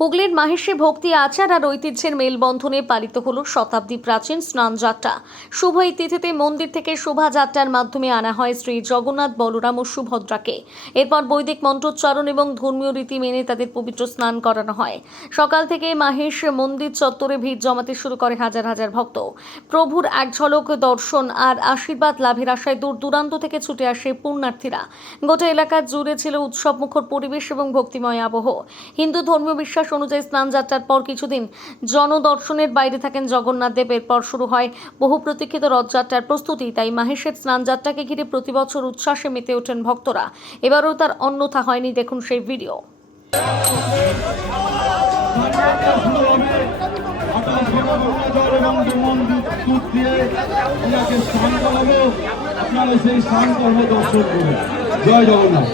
হুগলির মাহেশে ভক্তি আচার আর ঐতিহ্যের মেলবন্ধনে পালিত হল শতাব্দী প্রাচীন স্নানযাত্রা। শুভ এই তিথিতে মন্দির থেকে শোভাযাত্রার মাধ্যমে আনা হয় শ্রী জগন্নাথ, বলরাম ও সুভদ্রাকে। এরপর বৈদিক মন্ত্রোচ্চারণ এবং ধর্মীয় রীতি মেনে তাদের পবিত্র স্নান করানো হয়। সকাল থেকে মাহেশ মন্দির চত্বরে ভিড় জমাতে শুরু করে হাজার হাজার ভক্ত। প্রভুর এক ঝলক দর্শন আর আশীর্বাদ লাভের আশায় দূর দূরান্ত থেকে ছুটে আসে পুণ্যার্থীরা। গোটা এলাকা জুড়ে ছিল উৎসবমুখর পরিবেশ এবং ভক্তিময় আবহ। হিন্দু ধর্মীয় বিশ্বাস অনুযায়ী স্নানযাত্রার পর কিছুদিন জনদর্শনের বাইরে থাকেন জগন্নাথ দেব। এরপর শুরু হয় বহু প্রতীক্ষিত রথযাত্রার প্রস্তুতি। তাই মাহেশের স্নানযাত্রাকে ঘিরে প্রতি বছর উচ্ছ্বাসে মেতে ওঠেন ভক্তরা। এবারও তার অন্যথা হয়নি, দেখুন সেই ভিডিও। জয় জগন্নাথ।